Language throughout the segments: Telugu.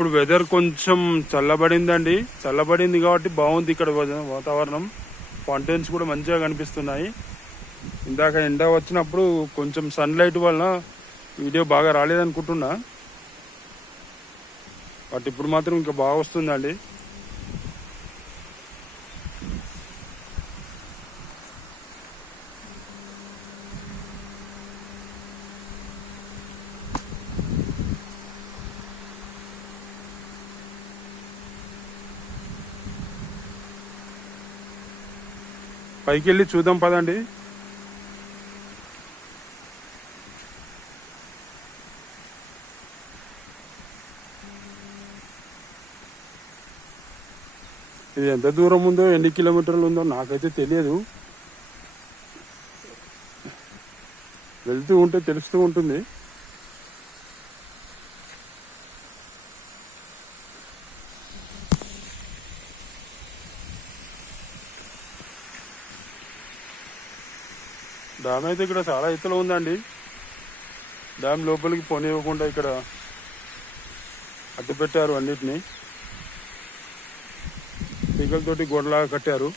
ఇప్పుడు వెదర్ కొంచెం చల్లబడిందండి. చల్లబడింది కాబట్టి బాగుంది ఇక్కడ వాతావరణం. ఫౌంటైన్స్ కూడా మంచిగా కనిపిస్తున్నాయి. ఇందాక ఎండ వచ్చినప్పుడు కొంచెం సన్లైట్ వల్ల వీడియో బాగా రాలేదనుకుంటున్నా, బట్ ఇప్పుడు మాత్రం ఇంకా బాగా వస్తుందండి. పైకి వెళ్ళి చూద్దాం పదండి. ఇది ఎంత దూరం ఉందో, ఎన్ని కిలోమీటర్లు ఉందో నాకైతే తెలియదు. వెళ్తూ ఉంటే తెలుస్తూ ఉంటుంది. డ్యామ్ అయితే ఇక్కడ చాలా ఎత్తులో ఉందండి. డ్యామ్ లోపలికి పోనివ్వకుండా ఇక్కడ అడ్డు పెట్టారు అన్నిటినీ. తీగలతోటి గోడలాగా కట్టారు.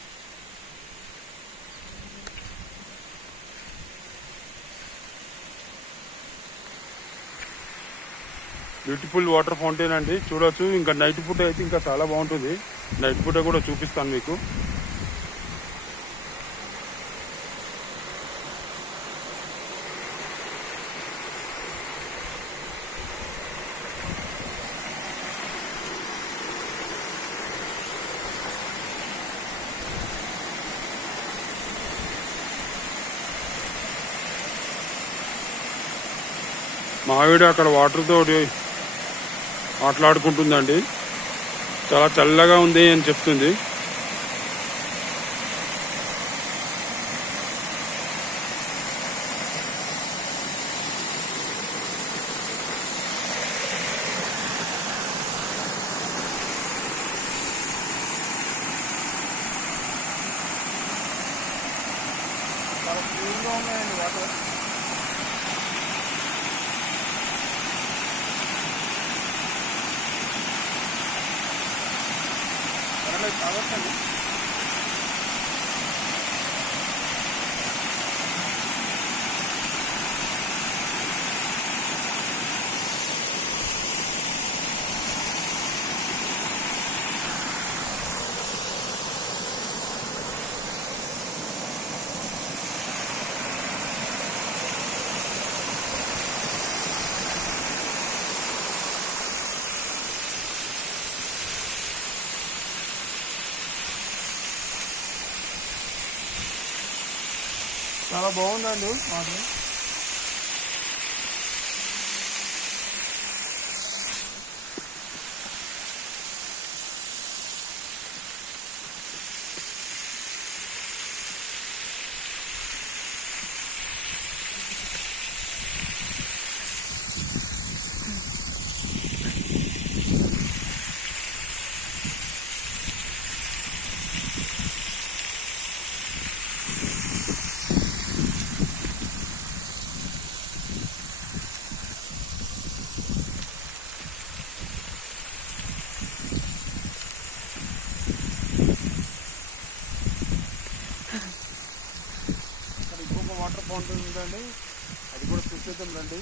బ్యూటిఫుల్ వాటర్ ఫౌంటైన్ అండి, చూడొచ్చు. ఇంకా నైట్ పూట అయితే ఇంకా చాలా బాగుంటుంది. నైట్ పూట కూడా చూపిస్తాను మీకు. మా ఆవిడ అక్కడ వాటర్ తోటి మాట్లాడుకుంటుందండి. చాలా చల్లగా ఉంది అని చెప్తుంది. చాలా క్లీన్గా ఉన్నాయండి వాటర్. కావచ్చండి. చాలా బాగుందండి వాటర్. వాటర్ ఫౌంటైన్ ఉందండి, అది కూడా చూసేద్దాం రండి.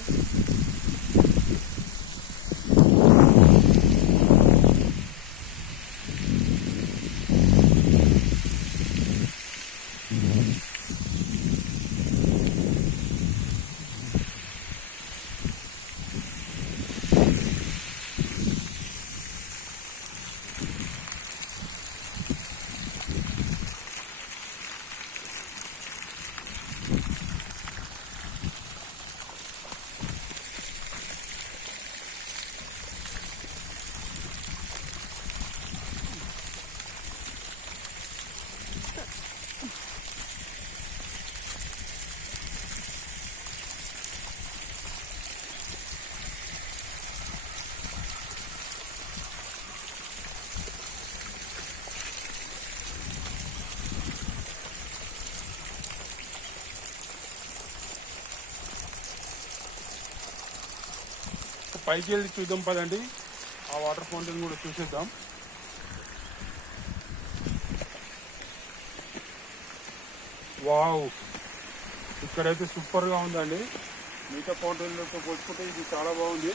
పైకి వెళ్ళి చూద్దాం పదండి. ఆ వాటర్ ఫౌంటైన్ కూడా చూసేద్దాం. వావ్, ఇక్కడైతే సూపర్గా ఉందండి. మిగతా ఫౌంటైన్లతో పోల్చుకుంటే ఇది చాలా బాగుంది.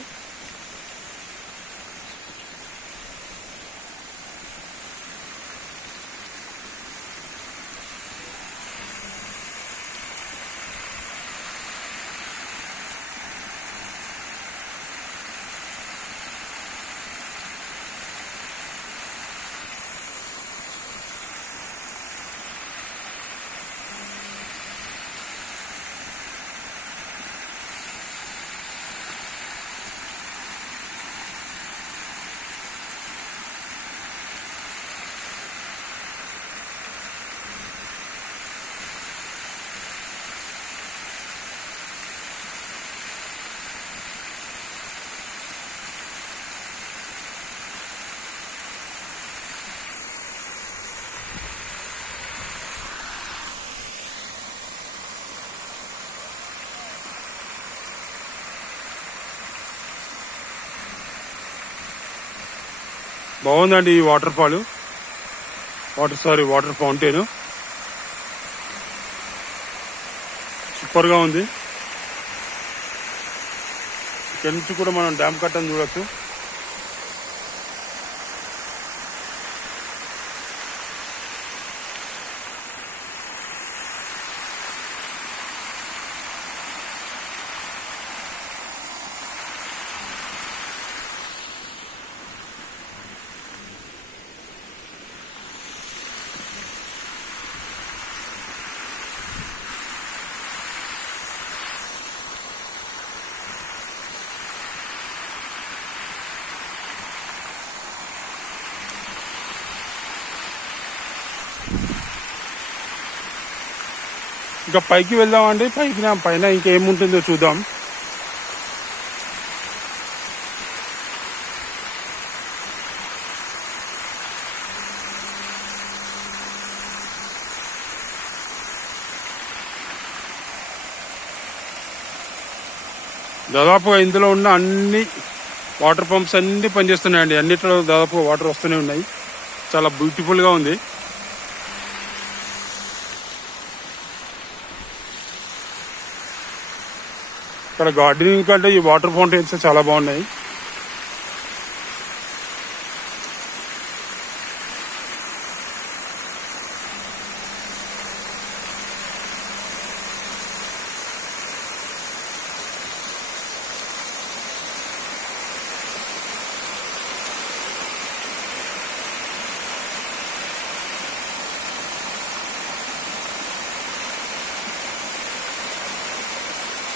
బాగుందండి ఈ వాటర్ ఫౌంటైన్ సూపర్గా ఉంది. ఇక్కడ నుంచి కూడా మనం డ్యామ్ కట్టని చూడొచ్చు. ఇంకా పైకి వెళ్దామండి. పైన ఇంకేముంటుందో చూద్దాం. దాదాపుగా ఇందులో ఉన్న అన్ని వాటర్ పంప్స్ అన్ని పనిచేస్తున్నాయండి. అన్నిట్లో దాదాపు వాటర్ వస్తూనే ఉన్నాయి. చాలా బ్యూటిఫుల్గా ఉంది. ఇక్కడ గార్డెనింగ్ కంటే ఈ వాటర్ ఫౌంటైన్స్ చాలా బాగున్నాయి.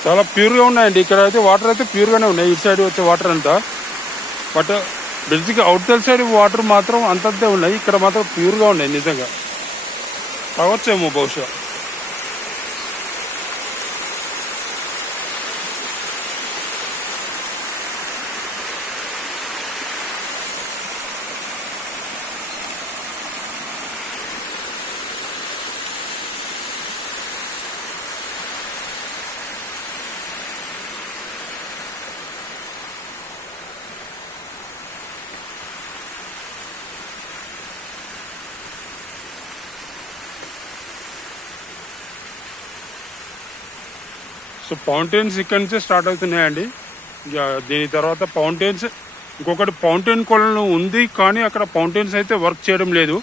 చాలా ప్యూర్గా ఉన్నాయండి. ఇక్కడ అయితే వాటర్ అయితే ప్యూర్గానే ఉన్నాయి. ఇటు సైడ్ వచ్చే వాటర్ అంతా. బట్ బ్రిడ్జ్కి అవుట్సైడ్ సైడ్ వాటర్ మాత్రం అంతంతే ఉన్నాయి. ఇక్కడ మాత్రం ప్యూర్గా ఉన్నాయి. నిజంగా తాగొచ్చేమో బహుశా. సో ఫౌంటైన్స్ ఇక్కడి నుంచే స్టార్ట్ అవుతున్నాయండి. దీని తర్వాత ఫౌంటైన్స్ ఇంకొకటి ఫౌంటైన్ కొలను ఉంది, కానీ అక్కడ ఫౌంటైన్స్ అయితే వర్క్ చేయడం లేదు.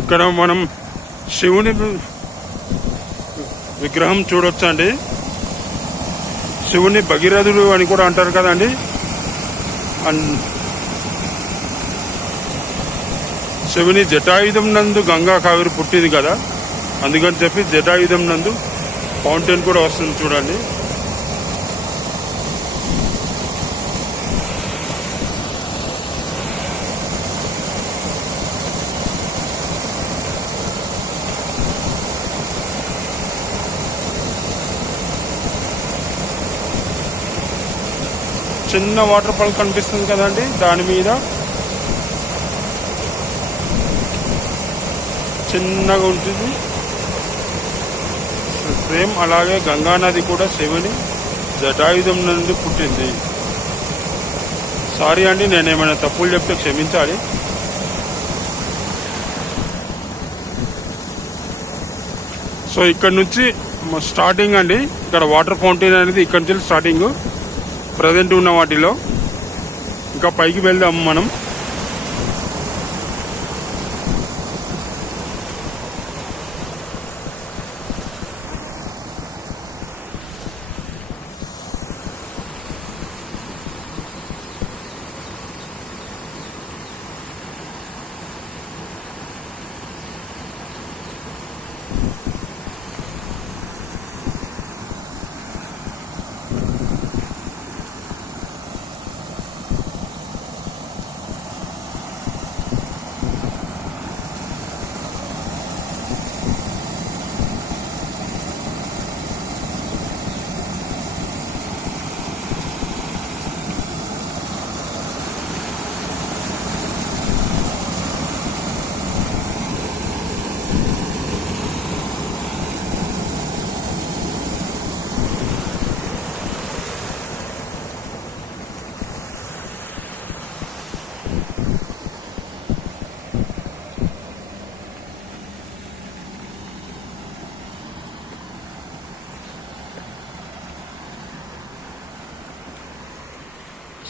ఇక్కడ మనం శివుని విగ్రహం చూడొచ్చండి. శివుని భగీరథుడు అని కూడా అంటారు కదండి. శివుని జటాయుధం నందు గంగా కావేరి పుట్టింది కదా, అందుకని చెప్పి జటాయుధం నందు ఫౌంటైన్ కూడా వస్తుంది చూడండి. చిన్న వాటర్ ఫాల్ కనిపిస్తుంది కదండి, దాని మీద చిన్నగా ఉంటుంది సేమ్. అలాగే గంగా నది కూడా శివుని జటాయుధం నుండి పుట్టింది. సారీ అండి, నేనేమైనా తప్పులు చెప్తే క్షమించాలి. సో ఇక్కడ నుంచి స్టార్టింగ్ అండి, ఇక్కడ వాటర్ ఫౌంటైన్ అనేది ఇక్కడ నుంచి స్టార్టింగ్. ప్రజెంట్ ఉన్న వాటిలో ఇంకా పైకి వెళ్దాం మనం.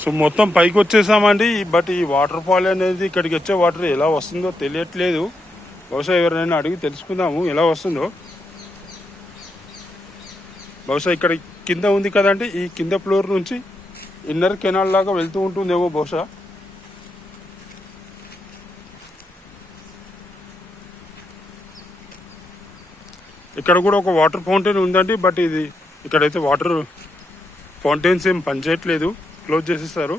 సో మొత్తం పైకి వచ్చేసామండి. బట్ ఈ వాటర్ ఫాల్ అనేది ఇక్కడికి వచ్చే వాటర్ ఎలా వస్తుందో తెలియట్లేదు. బహుశా ఎవరైనా అడిగి తెలుసుకుందాము ఎలా వస్తుందో. బహుశా ఇక్కడ కింద ఉంది కదండి, ఈ కింద ఫ్లోర్ నుంచి ఇన్నర్ కెనాల్ లాగా వెళ్తూ ఉంటుందేమో బహుశా. ఇక్కడ కూడా ఒక వాటర్ ఫౌంటైన్ ఉందండి. బట్ ఇది ఇక్కడైతే వాటర్ ఫౌంటైన్స్ ఏం పనిచేయట్లేదు, క్లోజ్ చేసేస్తారు.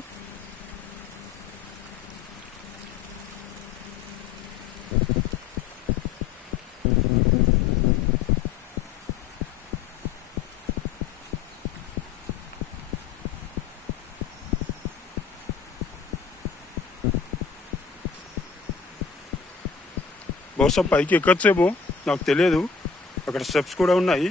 బహుశా పైకి ఎక్కచ్చేమో, నాకు తెలియదు. అక్కడ స్టెప్స్ కూడా ఉన్నాయి.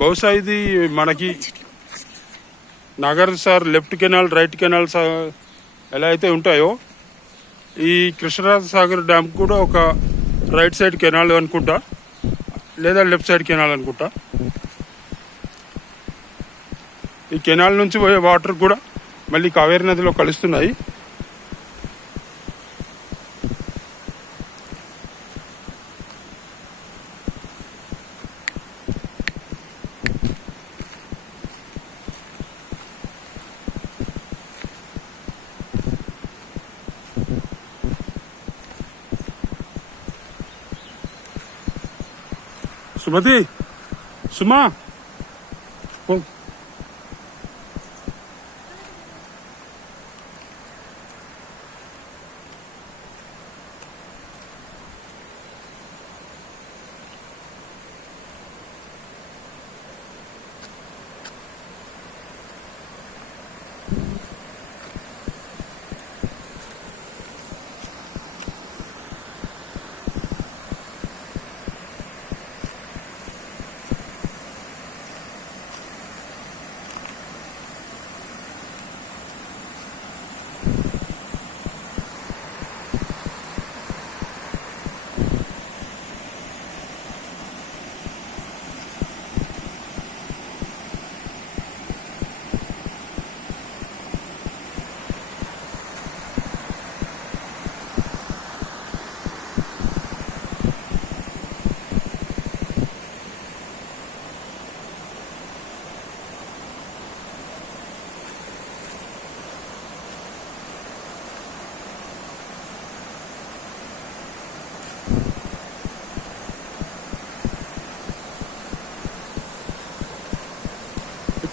బహుశా ఇది మనకి Nagar sir left canal right canals ఎలా అయితే ఉంటాయో, ఈ కృష్ణరాజ సాగర్ డ్యామ్ కూడా ఒక రైట్ సైడ్ కెనాల్ అనుకుంటా, లేదా లెఫ్ట్ సైడ్ కెనాల్ అనుకుంటా. ఈ కెనాల్ నుంచి పోయే వాటర్ కూడా మళ్ళీ కావేరీ నదిలో కలుస్తున్నాయి. సుమతి, సుమా,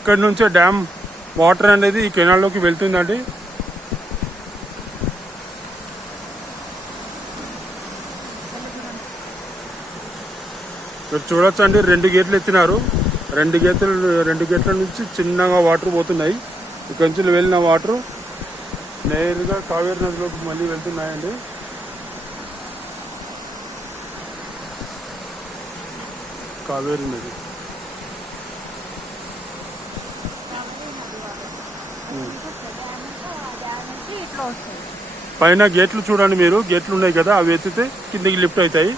ఇక్కడి నుంచే డ్యామ్ వాటర్ అనేది ఈ కెనాల్లోకి వెళ్తుందండి. మీరు చూడొచ్చండి, 2 గేట్లు ఎత్తినారు. 2 గేట్ల నుంచి చిన్నగా వాటర్ పోతున్నాయి. ఇక్కడి నుంచి వెళ్ళిన వాటర్ నేరుగా కావేరీ నదిలోకి మళ్ళీ వెళ్తున్నాయండి. కావేరీ నది పైన గేట్లు చూడండి మీరు, గేట్లు ఉన్నాయి కదా, అవి ఎత్తితే కిందికి లిఫ్ట్ అవుతాయి.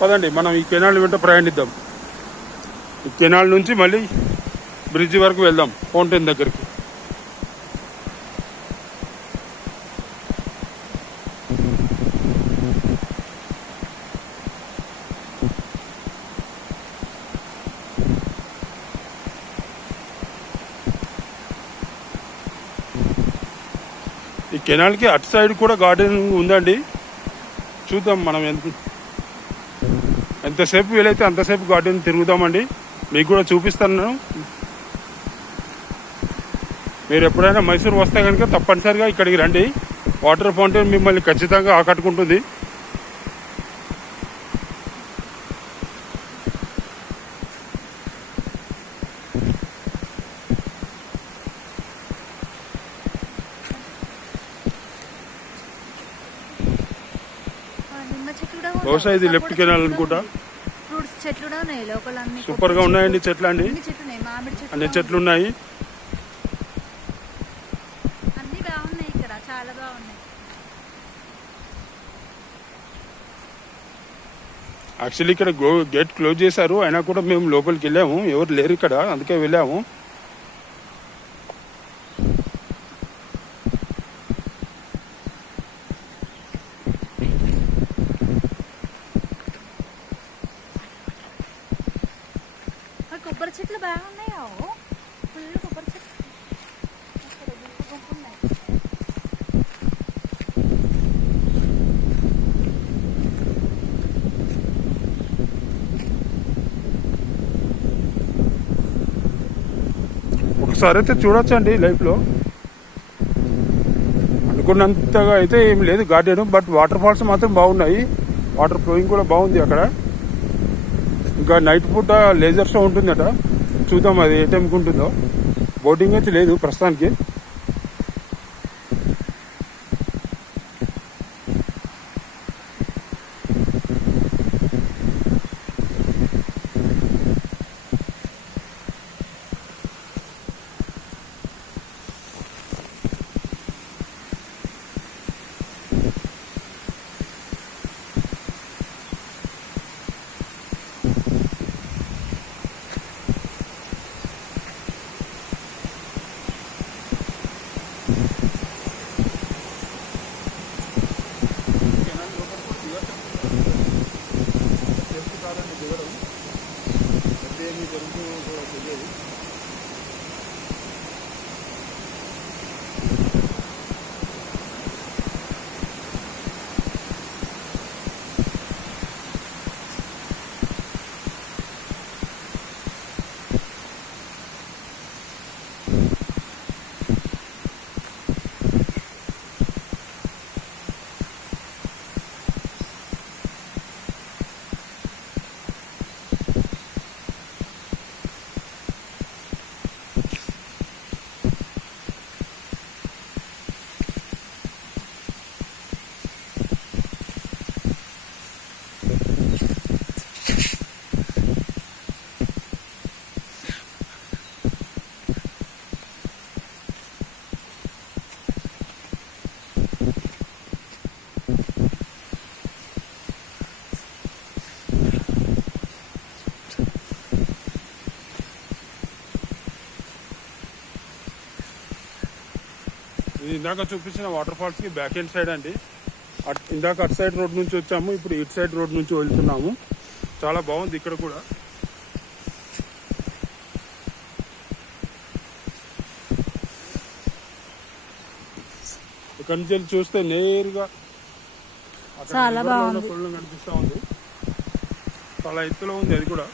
పదండి మనం ఈ కెనాల్ వెంట ప్రయాణిద్దాం. ఈ కెనాల్ నుంచి మళ్ళీ బ్రిడ్జి వరకు వెళ్దాం, ఫౌంటైన్ దగ్గరికి. ఈ కెనాల్కి అటు సైడ్ కూడా గార్డెన్ ఉందండి. చూద్దాం మనం ఎంతసేపు వీలైతే అంతసేపు గార్డెన్ తిరుగుదామండి. మీకు కూడా చూపిస్తాను. మీరు ఎప్పుడైనా మైసూర్ వస్తే కనుక తప్పనిసరిగా ఇక్కడికి రండి. వాటర్ ఫౌంటైన్ మిమ్మల్ని ఖచ్చితంగా ఆకట్టుకుంటుంది. బహుశా ఇది లెఫ్ట్ కెనాల్ అనుకుంటా. సూపర్ గా ఉన్నాయండి చెట్లు అండి, అన్ని చెట్లు ఉన్నాయి. యాక్చువల్లీ ఇక్కడ గేట్ క్లోజ్ చేశారు, అయినా కూడా మేము లోపలికి వెళ్ళాము. ఎవరు లేరు ఇక్కడ, అందుకే వెళ్ళాము. కొబ్బరి చెట్లు బాగున్నాయా? ఫుల్ కొబ్బరి చెట్లు. ఒకసారి అయితే చూడొచ్చండి లైఫ్లో. అనుకున్నంతగా అయితే ఏం లేదు గార్డెన్, బట్ వాటర్ ఫాల్స్ మాత్రం బాగున్నాయి. వాటర్ ఫ్లోయింగ్ కూడా బాగుంది అక్కడ. ఇంకా నైట్ పూట లేజర్ షో ఉంటుందట, చూద్దాం అది ఏ టైంకి ఉంటుందో. బోటింగ్ అయితే లేదు ప్రస్తుతానికి. ఇది ఇందాక చూపించిన వాటర్ ఫాల్స్ కి బ్యాక్ ఎండ్ సైడ్ అండి. ఇందాక అటు సైడ్ రోడ్ నుంచి వచ్చాము, ఇప్పుడు ఇటు సైడ్ రోడ్ నుంచి వెళ్తున్నాము. చాలా బాగుంది ఇక్కడ కూడా. ఇక్కడ నుంచి వెళ్ళి చూస్తే నేరుగా చాలా బాగుంది, కనిపిస్తా ఉంది. చాలా ఎత్తులో ఉంది అది కూడా.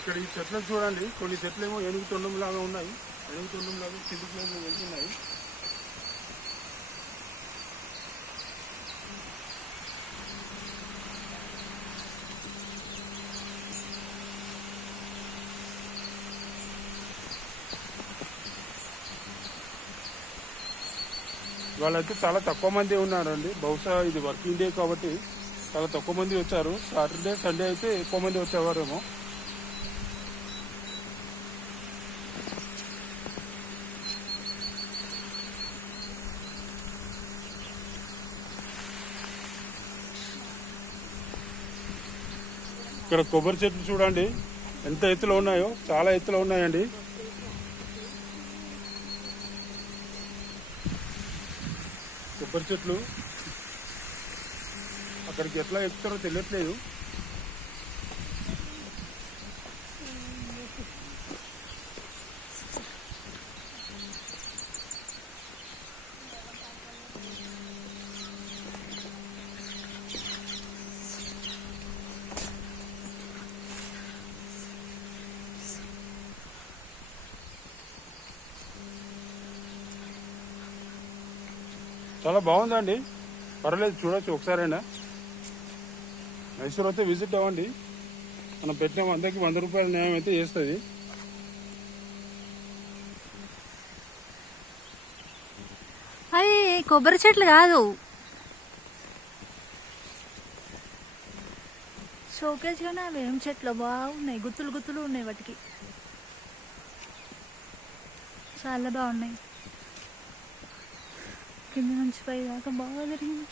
ఇక్కడ ఈ చెట్లను చూడండి, కొన్ని చెట్లు ఏమో ఏనుగు తొండం లాగా ఉన్నాయి, ఏనుగు తొండం లాగా కిందికి వెళ్తున్నాయి. వాళ్ళైతే చాలా తక్కువ మంది ఉన్నారండి, బహుశా ఇది వర్కింగ్ డే కాబట్టి చాలా తక్కువ మంది వచ్చారు. సాటర్డే సండే అయితే ఎక్కువ మంది వచ్చేవారేమో. ఇక్కడ కొబ్బరి చెట్లు చూడండి ఎంత ఎత్తులో ఉన్నాయో, చాలా ఎత్తులో ఉన్నాయండి. కొబ్బరి చెట్లు అక్కడికి ఎట్లా ఎక్కుతారో తెలియట్లేదు. చాలా బాగుందండి, పర్వాలేదు, చూడొచ్చు ఒకసారైనా. మైసూర్ అయితే విజిట్ అవ్వండి. మనం పెట్టిన 100కి 100 రూపాయల న్యాయం అయితే చేస్తుంది. అవి కొబ్బరి చెట్లు కాదు, షోకేజ్ గానే అవి ఏం చెట్లు బాగున్నాయి, గుత్తులు గుత్తులు ఉన్నాయి వాటికి, చాలా బాగున్నాయి. కింద నుంచి పై దాకా బాగా జరిగింది.